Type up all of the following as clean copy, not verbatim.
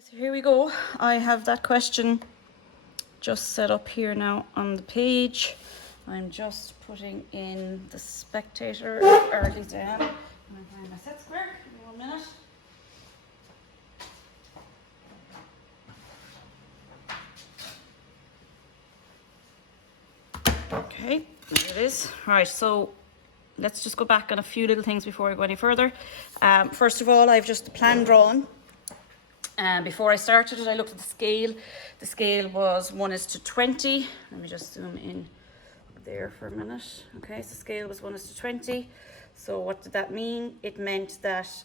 So here we go. I have that question just set up here now on the page. I'm just putting in the spectator, or at least I am. I'm going to find my set square. Give me 1 minute. Okay, there it is. Right, so let's just go back on a few little things before I go any further. First of all, I've just the plan drawn. Before I started it, I looked at the scale. The scale was 1:20. Let me just zoom in there for a minute. Okay, so the scale was 1:20. So what did that mean? It meant that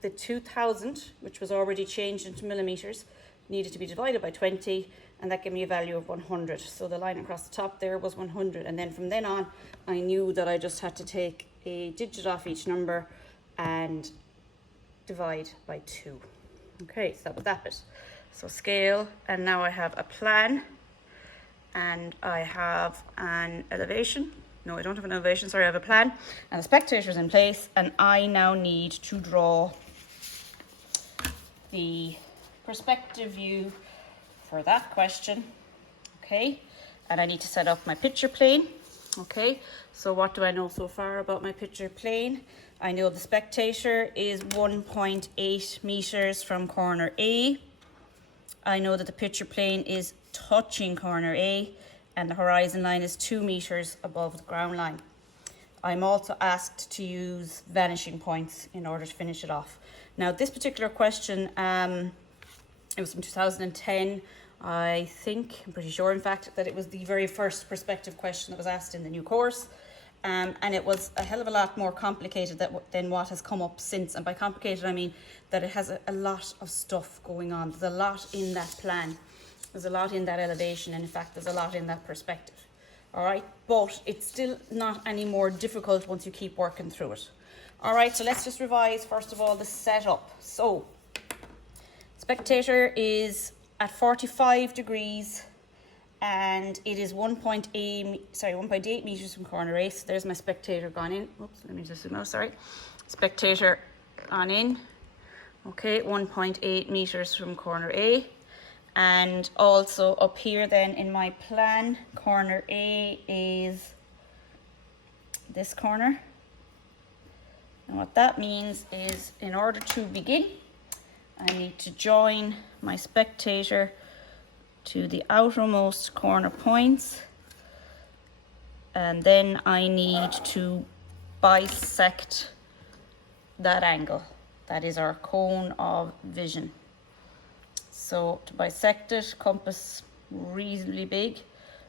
the 2000, which was already changed into millimeters, needed to be divided by 20, and that gave me a value of 100. So the line across the top there was 100, and then from then on, I knew that I just had to take a digit off each number and divide by 2. Okay, so that was that bit. So scale, and now I have a plan, and I have an elevation. No, I don't have an elevation, sorry, I have a plan, and the spectator's in place, and I now need to draw the perspective view for that question. Okay, and I need to set up my picture plane. Okay, so what do I know so far about my picture plane? I know the spectator is 1.8 meters from corner A. I know that the picture plane is touching corner A, and the horizon line is 2 meters above the ground line. I'm also asked to use vanishing points in order to finish it off. Now, this particular question, it was from 2010. I'm pretty sure, in fact, that it was the very first perspective question that was asked in the new course. And it was a hell of a lot more complicated than what has come up since. And by complicated, I mean that it has a lot of stuff going on. There's a lot in that plan. There's a lot in that elevation. And in fact, there's a lot in that perspective. All right, but it's still not any more difficult once you keep working through it. All right, so let's just revise, first of all, the setup. So, spectator is at 45 degrees. And it is 1.8 meters from corner A. So there's my spectator gone in. Oops, let me just zoom out, sorry. Spectator on in. Okay, 1.8 meters from corner A. And also up here then in my plan, corner A is this corner. And what that means is, in order to begin, I need to join my spectator to the outermost corner points, and then I need to bisect that angle. That is our cone of vision. So to bisect it, compass reasonably big.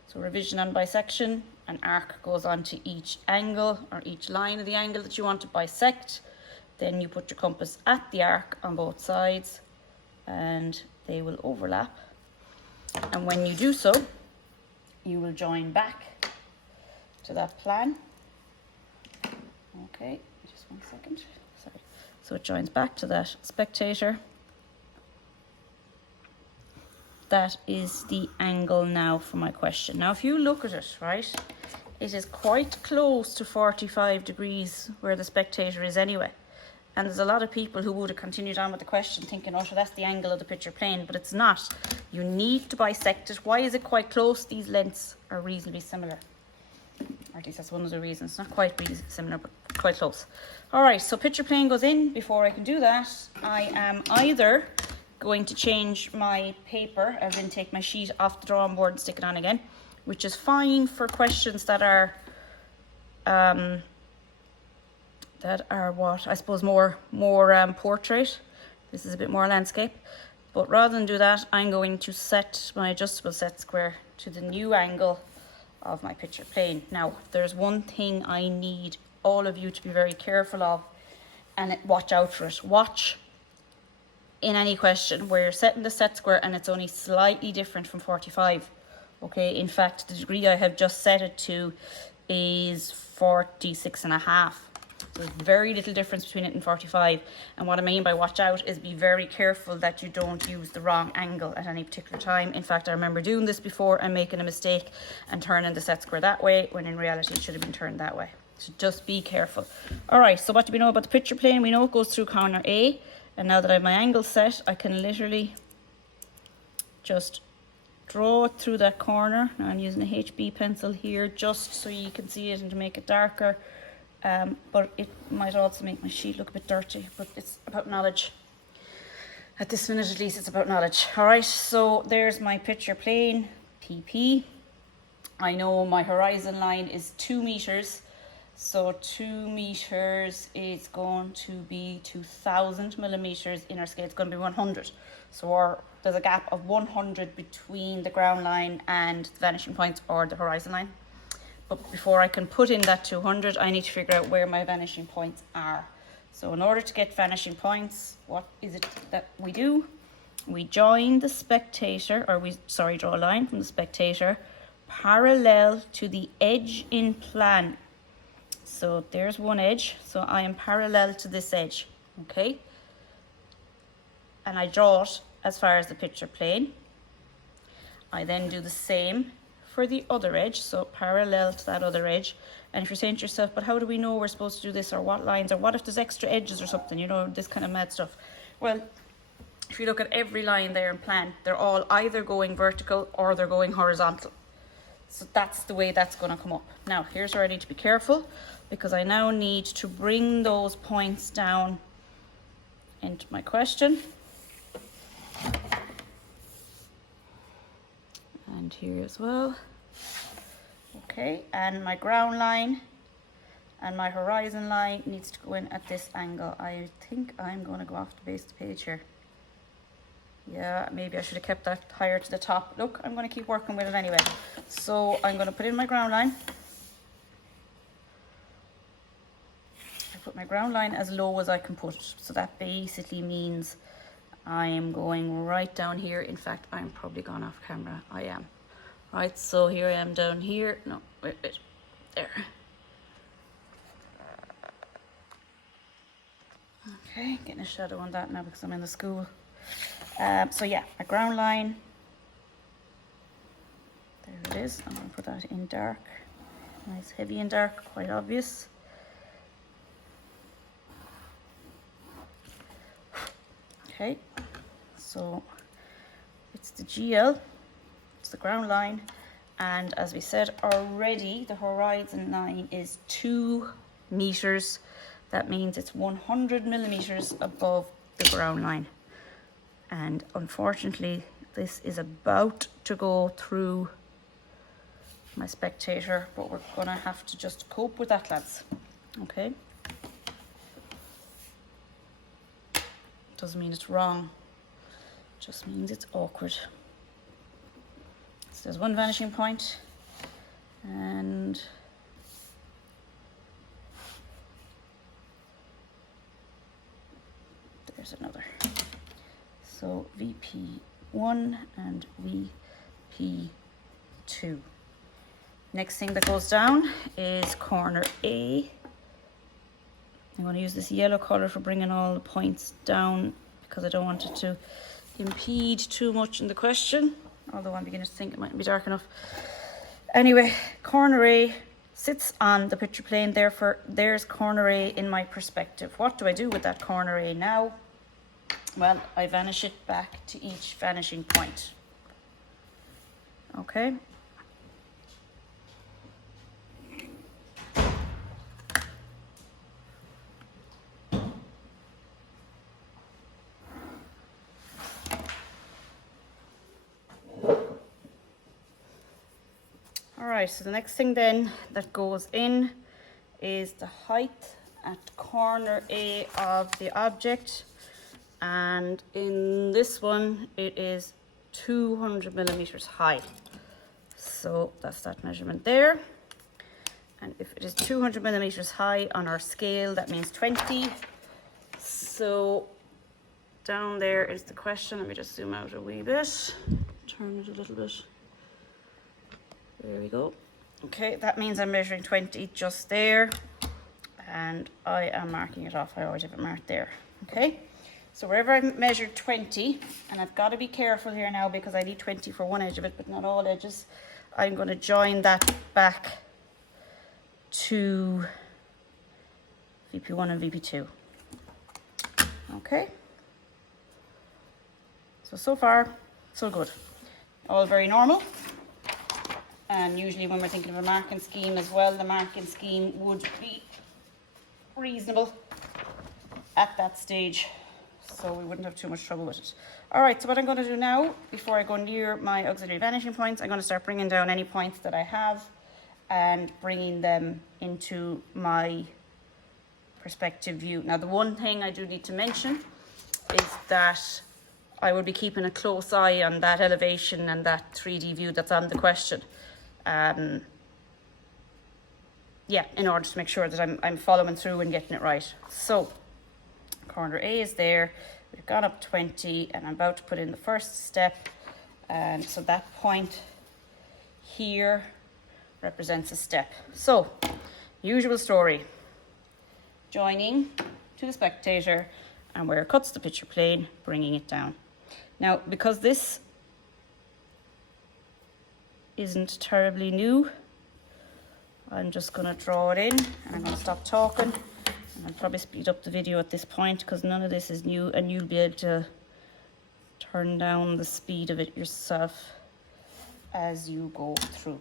So revision on bisection, an arc goes onto each angle or each line of the angle that you want to bisect. Then you put your compass at the arc on both sides, and they will overlap. And when you do so, you will join back to that plan. Okay, just 1 second. Sorry. So it joins back to that spectator. That is the angle now for my question. Now, if you look at it, right, it is quite close to 45 degrees where the spectator is anyway. And there's a lot of people who would have continued on with the question thinking, oh, so that's the angle of the picture plane, but it's not. You need to bisect it. Why is it quite close? These lengths are reasonably similar. Or at least that's one of the reasons. Not quite really similar, but quite close. All right, so picture plane goes in. Before I can do that, I am either going to change my paper, as in take my sheet off the drawing board and stick it on again, which is fine for questions that are what I suppose more portrait. This is a bit more landscape, but rather than do that, I'm going to set my adjustable set square to the new angle of my picture plane. Now, there's one thing I need all of you to be very careful of, and watch out for it. Watch in any question where you're setting the set square and it's only slightly different from 45. Okay, in fact, the degree I have just set it to is 46.5. So there's very little difference between it and 45. And what I mean by watch out is be very careful that you don't use the wrong angle at any particular time. In fact, I remember doing this before and making a mistake and turning the set square that way, when in reality it should have been turned that way. So just be careful. All right, so what do we know about the picture plane? We know it goes through corner A. And now that I have my angle set, I can literally just draw it through that corner. Now I'm using a HB pencil here just so you can see it and to make it darker. But it might also make my sheet look a bit dirty, but it's about knowledge. At this minute at least, it's about knowledge. All right, so there's my picture plane, PP. I know my horizon line is 2 meters. So 2 meters is going to be 2000 millimeters. In our scale, it's going to be 100. So there's a gap of 100 between the ground line and the vanishing point or the horizon line. But before I can put in that 200, I need to figure out where my vanishing points are. So in order to get vanishing points, what is it that we do? We join the spectator, or draw a line from the spectator parallel to the edge in plan. So there's one edge, so I am parallel to this edge, okay? And I draw it as far as the picture plane. I then do the same for the other edge, so parallel to that other edge. And if you're saying to yourself, but how do we know we're supposed to do this, or what lines, or what if there's extra edges or something, you know, this kind of mad stuff? Well, if you look at every line there in plan, they're all either going vertical or they're going horizontal. So that's the way that's going to come up. Now, here's where I need to be careful, because I now need to bring those points down into my question. And here as well. Okay, and my ground line and my horizon line needs to go in at this angle. I think I'm going to go off the base of the page here. Yeah, maybe I should have kept that higher to the top. Look, I'm going to keep working with it anyway. So I'm going to put in my ground line. I put my ground line as low as I can put it. So that basically means I am going right down here. In fact, I'm probably gone off camera. I am. Right, so here I am down here. No, wait. There. Okay, getting a shadow on that now because I'm in the school. So yeah, a ground line. There it is. I'm going to put that in dark. Nice heavy and dark, quite obvious. Okay, so it's the GL, it's the ground line, and as we said already, the horizon line is 2 meters. That means it's 100 millimeters above the ground line. And unfortunately, this is about to go through my spectator, but we're gonna have to just cope with that, lads. Okay. Doesn't mean it's wrong, just means it's awkward. So there's one vanishing point, and there's another. So VP1 and VP2. Next thing that goes down is corner A. I'm going to use this yellow colour for bringing all the points down because I don't want it to impede too much in the question, although I'm beginning to think it mightn't be dark enough. Anyway, corner A sits on the picture plane, therefore there's corner A in my perspective. What do I do with that corner A now? Well, I vanish it back to each vanishing point. Okay. Alright, so the next thing then that goes in is the height at corner A of the object. And in this one, it is 200 millimeters high. So that's that measurement there. And if it is 200 millimeters high on our scale, that means 20. So down there is the question. Let me just zoom out a wee bit. Turn it a little bit. There we go. Okay, that means I'm measuring 20 just there. And I am marking it off. I always have it marked there. Okay. So wherever I measured 20, and I've got to be careful here now because I need 20 for one edge of it, but not all edges, I'm going to join that back to VP1 and VP2. Okay, So far, so good. All very normal. And usually when we're thinking of a marking scheme as well, the marking scheme would be reasonable at that stage, so we wouldn't have too much trouble with it. All right, so what I'm going to do now, before I go near my auxiliary vanishing points, I'm going to start bringing down any points that I have and bringing them into my perspective view. Now, the one thing I do need to mention is that I will be keeping a close eye on that elevation and that 3D view that's on the question. Yeah, in order to make sure that I'm following through and getting it right. So, corner A is there. We've gone up 20 and I'm about to put in the first step. And so that point here represents a step. So, usual story. Joining to the spectator and where it cuts the picture plane, bringing it down. Now, because this isn't terribly new, I'm just going to draw it in and I'm going to stop talking. And I'll probably speed up the video at this point because none of this is new and you'll be able to turn down the speed of it yourself as you go through.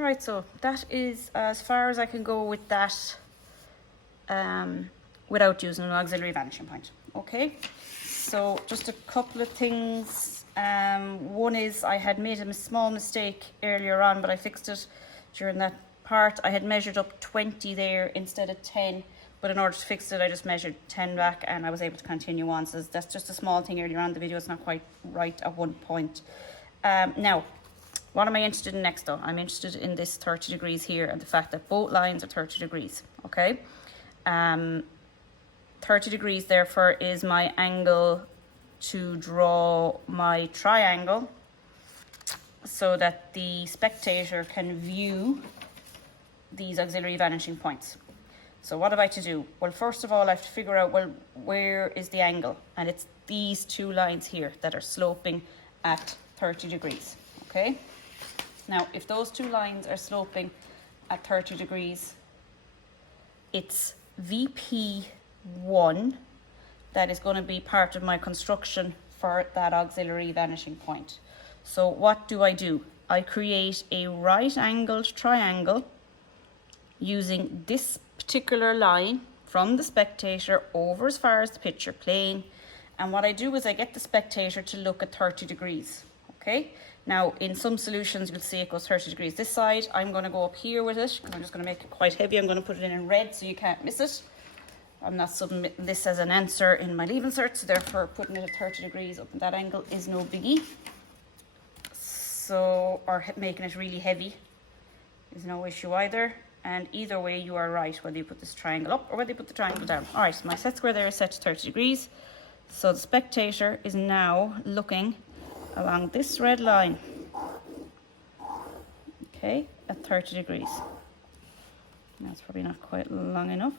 All right, so that is as far as I can go with that without using an auxiliary vanishing point. Okay, so just a couple of things. One is I had made a small mistake earlier on, but I fixed it during that part. I had measured up 20 there instead of 10, but in order to fix it, I just measured 10 back and I was able to continue on. So that's just a small thing earlier on in the video. It's not quite right at one point. Now, what am I interested in next though? I'm interested in this 30 degrees here and the fact that both lines are 30 degrees, okay? 30 degrees therefore is my angle to draw my triangle so that the spectator can view these auxiliary vanishing points. So what have I to do? Well, first of all, I have to figure out, well, where is the angle? And it's these two lines here that are sloping at 30 degrees, okay? Now, if those two lines are sloping at 30 degrees, it's VP1 that is going to be part of my construction for that auxiliary vanishing point. So what do? I create a right-angled triangle using this particular line from the spectator over as far as the picture plane. And what I do is I get the spectator to look at 30 degrees, okay? Now, in some solutions, you'll see it goes 30 degrees this side. I'm going to go up here with it because I'm just going to make it quite heavy. I'm going to put it in red so you can't miss it. I'm not submitting this as an answer in my leaving cert, so therefore putting it at 30 degrees up at that angle is no biggie. So, or making it really heavy is no issue either. And either way, you are right, whether you put this triangle up or whether you put the triangle down. All right, so my set square there is set to 30 degrees. So the spectator is now looking along this red line, okay, at 30 degrees. That's probably not quite long enough.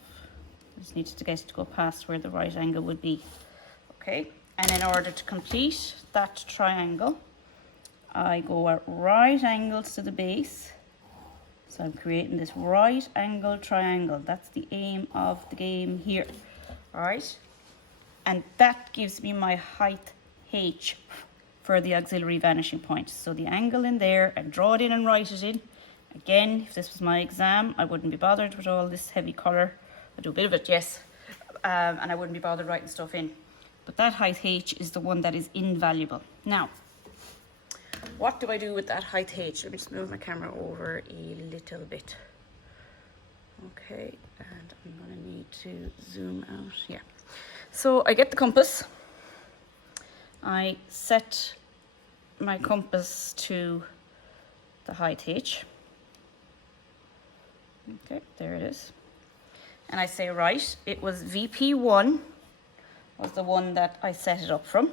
I just needed to get it to go past where the right angle would be, okay? And in order to complete that triangle, I go at right angles to the base. So I'm creating this right angle triangle. That's the aim of the game here, all right? And that gives me my height H for the auxiliary vanishing point. So the angle in there, and draw it in and write it in. Again, if this was my exam, I wouldn't be bothered with all this heavy colour. I do a bit of it, yes, and I wouldn't be bothered writing stuff in. But that height H is the one that is invaluable. Now, what do I do with that height H? Let me just move my camera over a little bit. Okay, and I'm going to need to zoom out. Yeah. So I get the compass. I set my compass to the height H. Okay, there it is. And I say, right, it was VP1 was the one that I set it up from.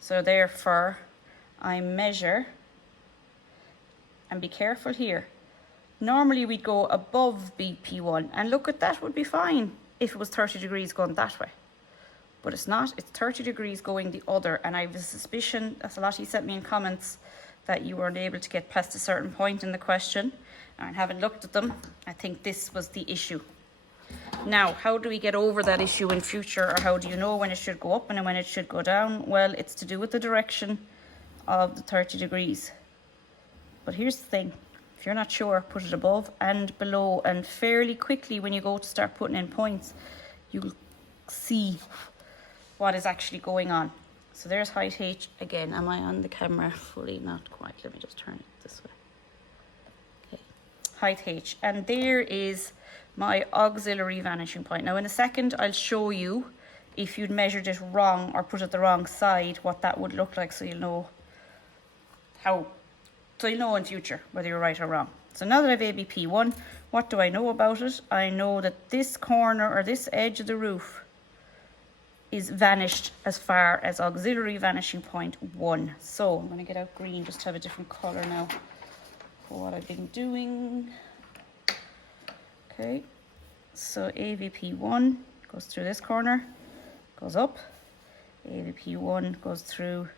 So therefore, I measure, and be careful here. Normally we'd go above VP1, and look at that would be fine if it was 30 degrees going that way. But it's not, it's 30 degrees going the other, and I have a suspicion, that's a lot he sent me in comments, that you weren't able to get past a certain point in the question. And having looked at them, I think this was the issue. Now, how do we get over that issue in future, or how do you know when it should go up and when it should go down? Well, it's to do with the direction of the 30 degrees. But here's the thing, if you're not sure, put it above and below, and fairly quickly when you go to start putting in points, you'll see what is actually going on. So there's height H again. Am I on the camera fully? Not quite. Let me just turn it this way. Okay, height H, and there is my auxiliary vanishing point. Now in a second I'll show you if you'd measured it wrong or put it the wrong side, what that would look like, so you'll know how, so you'll know in future whether you're right or wrong. So now that I've ABP1, what do I know about it? I know that this corner or this edge of the roof is vanished as far as auxiliary vanishing point 1. So I'm going to get out green just to have a different colour now for what I've been doing. Okay, so AVP1 goes through this corner, goes up. AVP1 goes through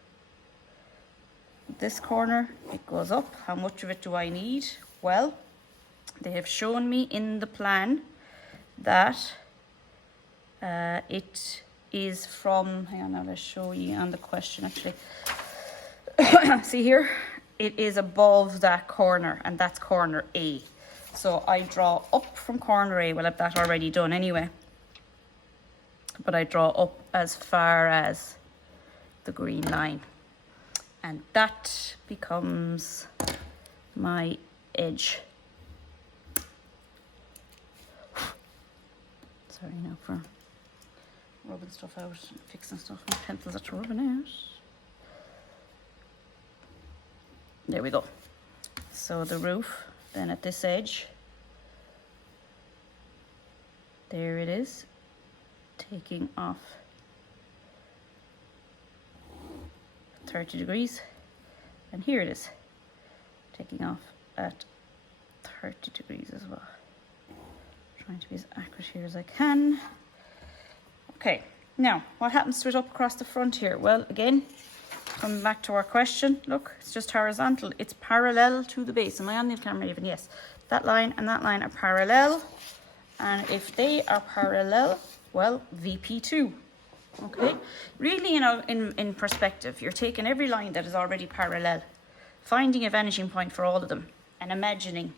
this corner, it goes up. How much of it do I need? Well, they have shown me in the plan that it is from, hang on now, let's show you on the question actually. See here, it is above that corner, and that's corner A. So I draw up from corner A. Well, I've that already done anyway. But I draw up as far as the green line. And that becomes my edge. Sorry now for rubbing stuff out and fixing stuff. My pencils are rubbing out. There we go. So the roof, then at this edge, there it is, taking off 30 degrees, and here it is, taking off at 30 degrees as well. Trying to be as accurate here as I can. Okay, now what happens to it up across the front here? Well, again, coming back to our question, look, it's just horizontal. It's parallel to the base. Am I on the camera even? Yes. That line and that line are parallel. And if they are parallel, well, VP2. Okay? Really, you know, in perspective, you're taking every line that is already parallel, finding a vanishing point for all of them, and imagining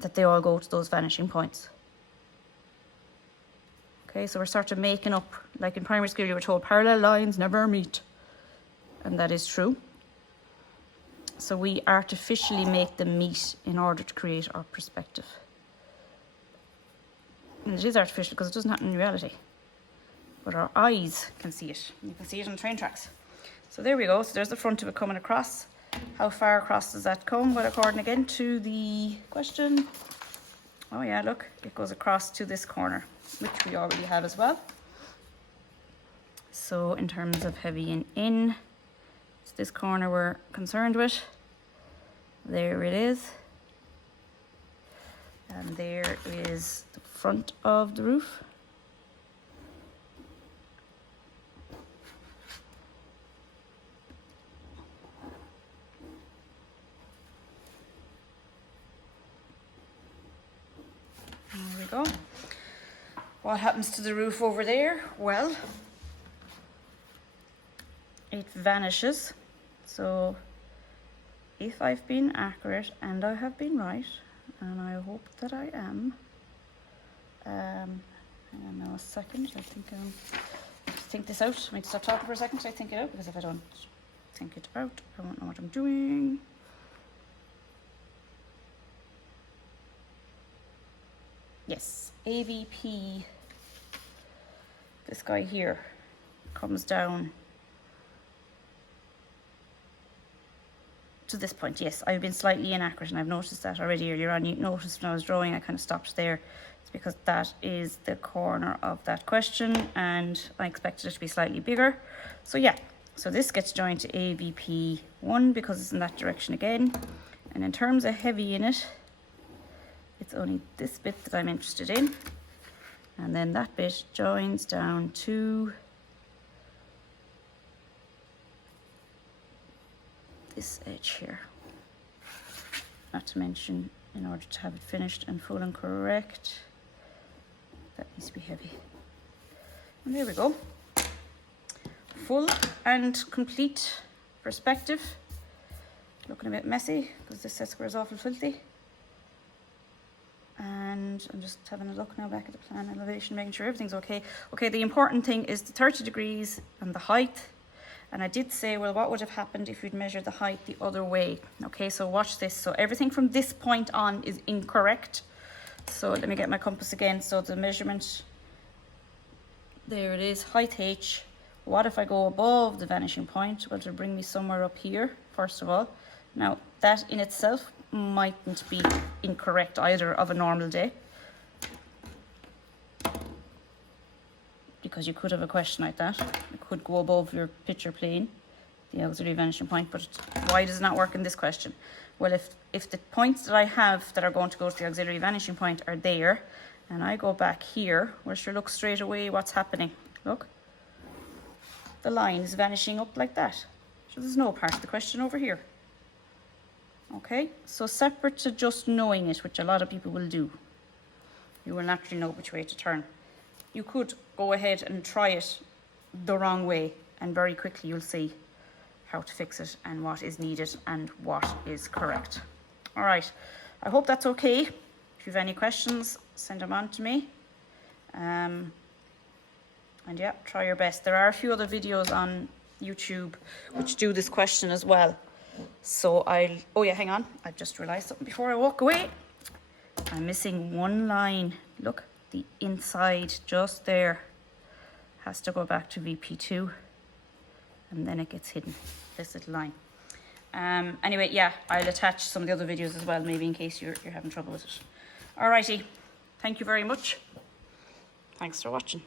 that they all go to those vanishing points. Okay, so we're sort of making up, like in primary school, you were told parallel lines never meet. And that is true. So we artificially make them meet in order to create our perspective. And it is artificial because it doesn't happen in reality. But our eyes can see it. You can see it on train tracks. So there we go. So there's the front of it coming across. How far across does that come? Well, according again to the question. Oh yeah, look, it goes across to this corner, which we already have as well. So in terms of heavy and in, it's this corner we're concerned with. There it is. And there is the front of the roof. There we go. What happens to the roof over there? Well, it vanishes. So if I've been accurate and I have been right, and I hope that I am, hang on now a second, I think this out. I need to stop talking for a second. I think it out, because if I don't think it out, I won't know what I'm doing. Yes, AVP, this guy here, comes down to this point. Yes, I've been slightly inaccurate, and I've noticed that already earlier on. You noticed when I was drawing, I kind of stopped there. It's because that is the corner of that question, and I expected it to be slightly bigger. So yeah, so this gets joined to AVP1 because it's in that direction again. And in terms of heavy in it, it's only this bit that I'm interested in. And then that bit joins down to this edge here. Not to mention, in order to have it finished and full and correct, that needs to be heavy. And there we go. Full and complete perspective. Looking a bit messy because this set square is awful filthy. And I'm just having a look now back at the plan elevation, making sure everything's okay. Okay, the important thing is the 30 degrees and the height. And I did say, well, what would have happened if you'd measured the height the other way? Okay, so watch this. So everything from this point on is incorrect. So let me get my compass again. So the measurement, there it is, height H. What if I go above the vanishing point? Well, it'll bring me somewhere up here, first of all. Now, that in itself mightn't be incorrect either of a normal day, because you could have a question like that. It could go above your picture plane, the auxiliary vanishing point, but why does it not work in this question? Well, if the points that I have that are going to go to the auxiliary vanishing point are there, and I go back here, well, sure, look straight away what's happening. Look, the line is vanishing up like that. So there's no part of the question over here. Okay, so separate to just knowing it, which a lot of people will do, you will naturally know which way to turn. You could go ahead and try it the wrong way, and very quickly you'll see how to fix it and what is needed and what is correct. All right, I hope that's okay. If you have any questions, send them on to me. And yeah, try your best. There are a few other videos on YouTube which do this question as well. So oh yeah, hang on. I just realized something before I walk away. I'm missing one line. Look, the inside just there has to go back to VP2 and then it gets hidden, this little line. Anyway, yeah, I'll attach some of the other videos as well, maybe in case you're having trouble with it. Alrighty, thank you very much. Thanks for watching.